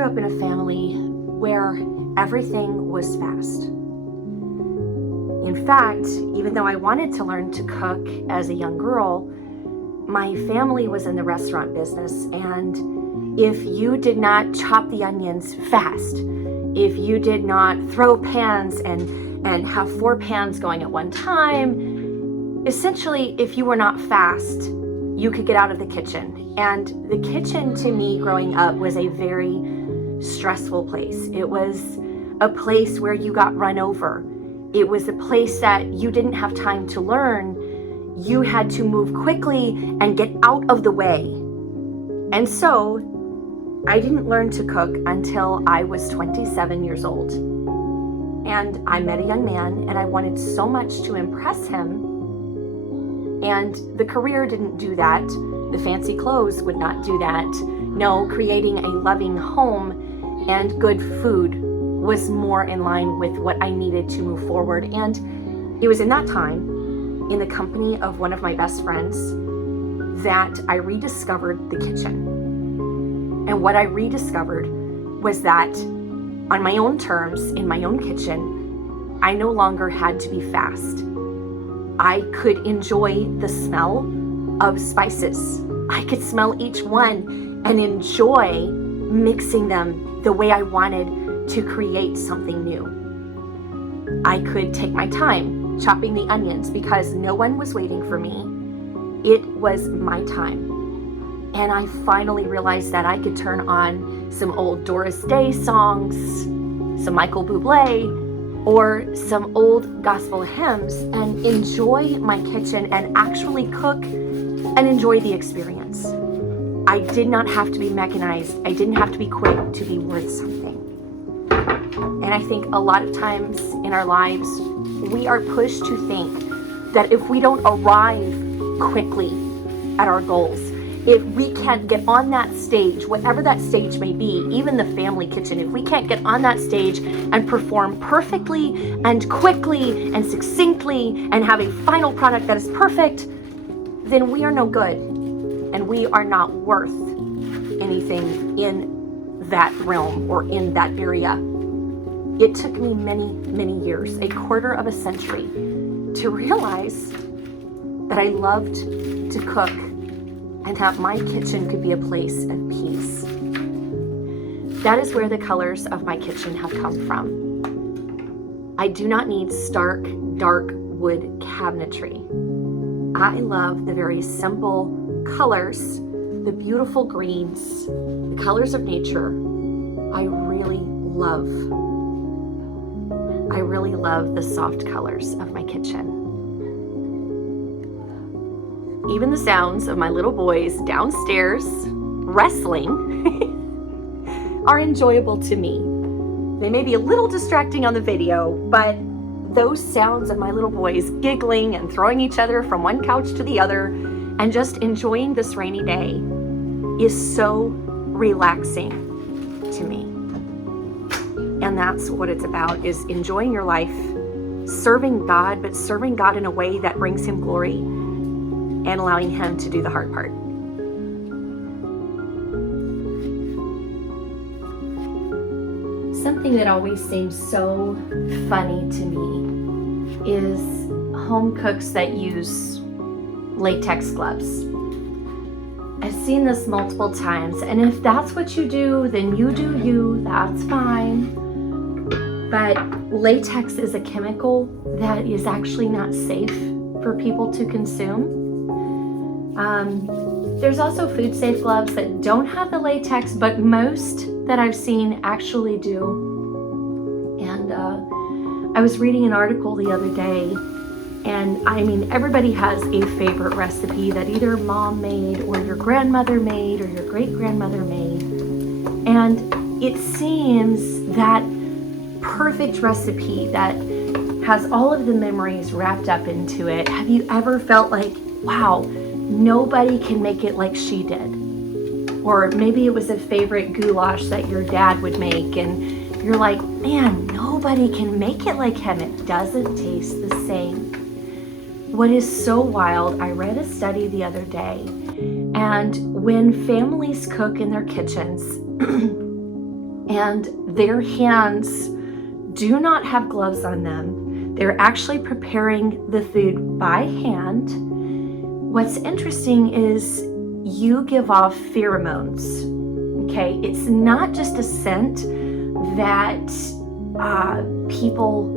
grew up in a family where everything was fast. In fact, even though I wanted to learn to cook as a young girl, my family was in the restaurant business, and if you did not chop the onions fast, if you did not throw pans and have 4 pans going at one time, essentially, if you were not fast, you could get out of the kitchen. And the kitchen to me growing up was a very stressful place. It was a place where you got run over. It was a place that you didn't have time to learn. You had to move quickly and get out of the way. And so I didn't learn to cook until I was 27 years old. And I met a young man, and I wanted so much to impress him. And the career didn't do that. The fancy clothes would not do that. No, creating a loving home and good food was more in line with what I needed to move forward. And it was in that time, in the company of one of my best friends, that I rediscovered the kitchen. And what I rediscovered was that on my own terms, in my own kitchen, I no longer had to be fast. I could enjoy the smell of spices. I could smell each one and enjoy mixing them the way I wanted to create something new. I could take my time chopping the onions because no one was waiting for me. It was my time. And I finally realized that I could turn on some old Doris Day songs, some Michael Bublé, or some old gospel hymns and enjoy my kitchen and actually cook and enjoy the experience. I did not have to be mechanized. I didn't have to be quick to be worth something. And I think a lot of times in our lives, we are pushed to think that if we don't arrive quickly at our goals, if we can't get on that stage, whatever that stage may be, even the family kitchen, if we can't get on that stage and perform perfectly and quickly and succinctly and have a final product that is perfect, then we are no good and we are not worth anything in that realm or in that area. It took me many, many years, a quarter of a century, to realize that I loved to cook and that my kitchen could be a place of peace. That is where the colors of my kitchen have come from. I do not need stark, dark wood cabinetry. I love the very simple colors, the beautiful greens, the colors of nature. I really love the soft colors of my kitchen. Even the sounds of my little boys downstairs wrestling are enjoyable to me. They may be a little distracting on the video, but those sounds of my little boys giggling and throwing each other from one couch to the other and just enjoying this rainy day is so relaxing to me. And that's what it's about, is enjoying your life, serving God, but serving God in a way that brings Him glory and allowing Him to do the hard part. Something that always seems so funny to me is home cooks that use latex gloves. I've seen this multiple times, and if that's what you do, then you do you, that's fine. But latex is a chemical that is actually not safe for people to consume. There's also food safe gloves that don't have the latex, but most that I've seen actually do. And I was reading an article the other day, and I mean, everybody has a favorite recipe that either mom made or your grandmother made or your great-grandmother made. And it seems that perfect recipe that has all of the memories wrapped up into it. Have you ever felt like, wow, nobody can make it like she did? Or maybe it was a favorite goulash that your dad would make, and you're like, man, nobody can make it like him. It doesn't taste the same. What is so wild, I read a study the other day, and when families cook in their kitchens, and their hands do not have gloves on them. They're actually preparing the food by hand. What's interesting is you give off pheromones, okay? It's not just a scent that people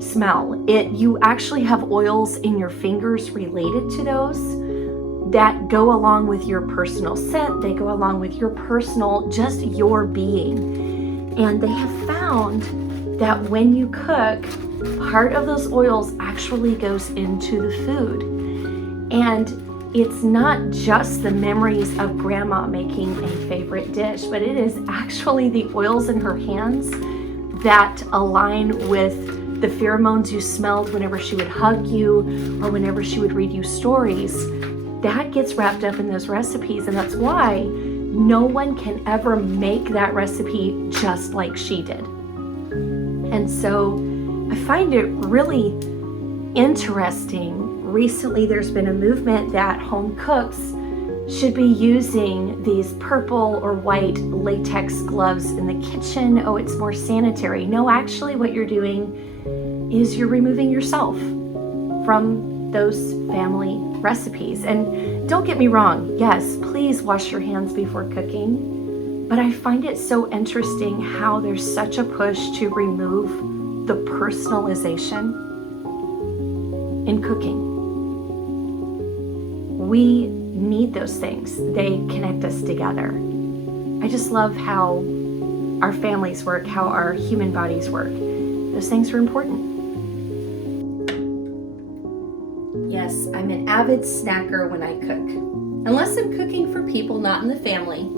smell. You actually have oils in your fingers related to those that go along with your personal scent. They go along with your personal, just your being. And they have found that when you cook, part of those oils actually goes into the food. And it's not just the memories of grandma making a favorite dish, but it is actually the oils in her hands that align with the pheromones you smelled whenever she would hug you or whenever she would read you stories. That gets wrapped up in those recipes, and that's why no one can ever make that recipe just like she did. And so I find it really interesting. Recently, there's been a movement that home cooks should be using these purple or white latex gloves in the kitchen. Oh, it's more sanitary. No, actually what you're doing is you're removing yourself from those family recipes. And don't get me wrong, yes, please wash your hands before cooking. But I find it so interesting how there's such a push to remove the personalization in cooking. We need those things. They connect us together. I just love how our families work, how our human bodies work. Those things are important. Yes, I'm an avid snacker when I cook. Unless I'm cooking for people not in the family,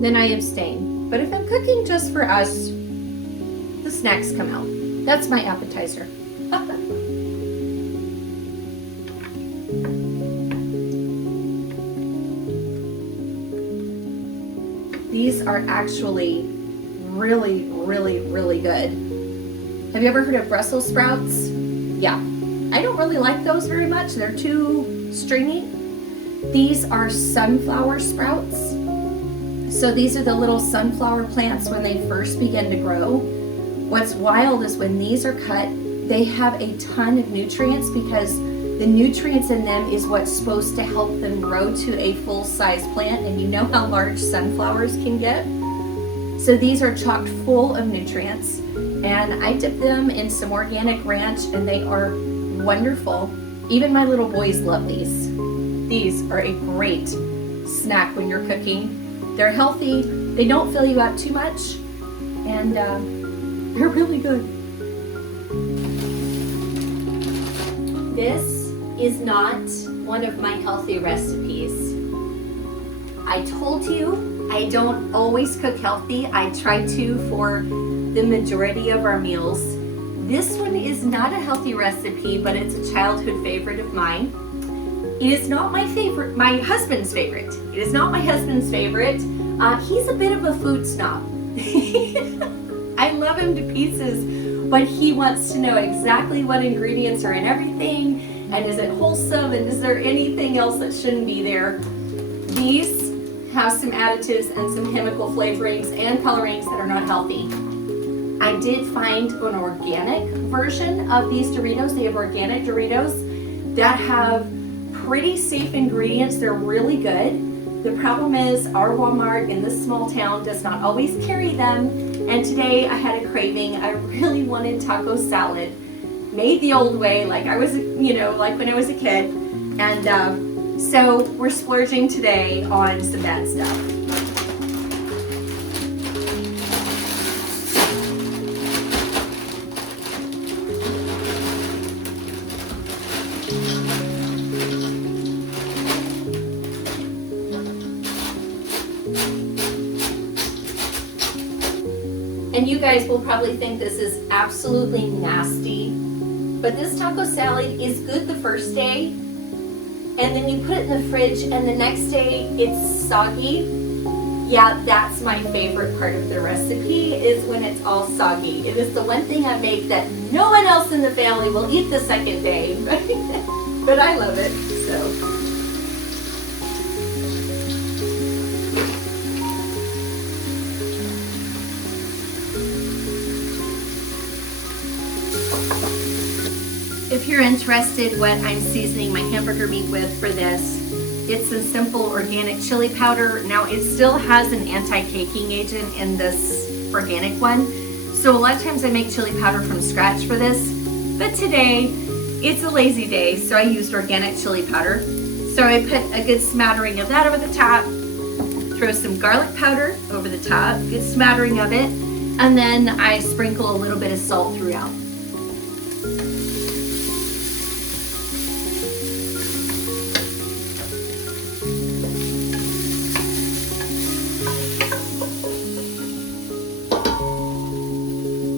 then I abstain. But if I'm cooking just for us, the snacks come out. That's my appetizer. These are actually really, really, really good. Have you ever heard of Brussels sprouts? Yeah. I don't really like those very much. They're too stringy. These are sunflower sprouts. So these are the little sunflower plants when they first begin to grow. What's wild is when these are cut, they have a ton of nutrients because the nutrients in them is what's supposed to help them grow to a full-size plant, and you know how large sunflowers can get. So these are chock full of nutrients, and I dip them in some organic ranch, and they are wonderful. Even my little boys love these. These are a great snack when you're cooking. They're healthy, they don't fill you up too much, and they're really good. This is not one of my healthy recipes. I told you I don't always cook healthy. I try to for the majority of our meals. This one is not a healthy recipe, but it's a childhood favorite of mine. It is not my favorite, my husband's favorite. It is not my husband's favorite. He's a bit of a food snob. I love him to pieces, but he wants to know exactly what ingredients are in everything. And is it wholesome? And is there anything else that shouldn't be there? These have some additives and some chemical flavorings and colorings that are not healthy. I did find an organic version of these Doritos. They have organic Doritos that have pretty safe ingredients. They're really good. The problem is our Walmart in this small town does not always carry them. And today I had a craving. I really wanted taco salad. Made the old way, like I was, like when I was a kid. And so we're splurging today on some bad stuff. And you guys will probably think this is absolutely nasty. But this taco salad is good the first day, and then you put it in the fridge, and the next day it's soggy. Yeah, that's my favorite part of the recipe, is when it's all soggy. It is the one thing I make that no one else in the family will eat the second day, but I love it, so. If you're interested what I'm seasoning my hamburger meat with for this, it's a simple organic chili powder. Now it still has an anti-caking agent in this organic one. So a lot of times I make chili powder from scratch for this, but today it's a lazy day, so I used organic chili powder. So I put a good smattering of that over the top, throw some garlic powder over the top, good smattering of it, and then I sprinkle a little bit of salt throughout.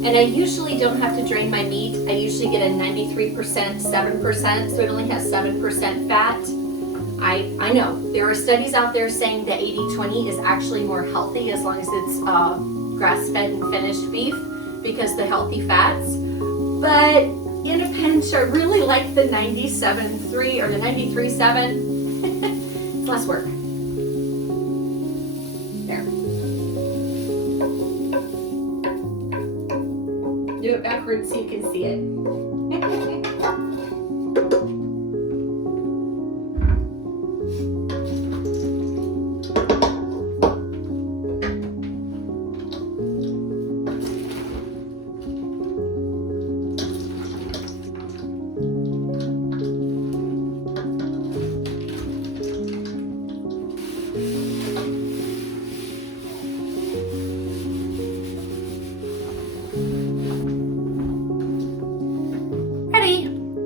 And I usually don't have to drain my meat. I usually get a 93%, 7%, so it only has 7% fat. I know, there are studies out there saying that 80-20 is actually more healthy as long as it's grass-fed and finished beef because the healthy fats. But in a pinch, I really like the 97.3 or the 93.7. It's less work. There. Do it backwards so you can see it.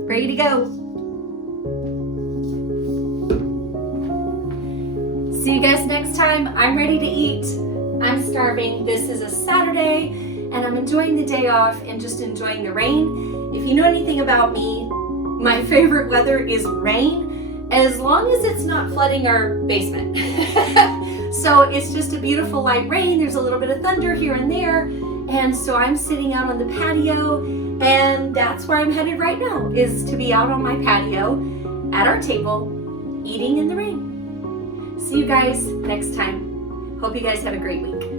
Ready to go. See you guys next time. I'm ready to eat. I'm starving. This is a Saturday and I'm enjoying the day off and just enjoying the rain. If you know anything about me, my favorite weather is rain as long as it's not flooding our basement. So it's just a beautiful light rain. There's a little bit of thunder here and there. And so I'm sitting out on the patio, and that's where I'm headed right now, is to be out on my patio at our table eating in the rain. See you guys next time. Hope you guys have a great week.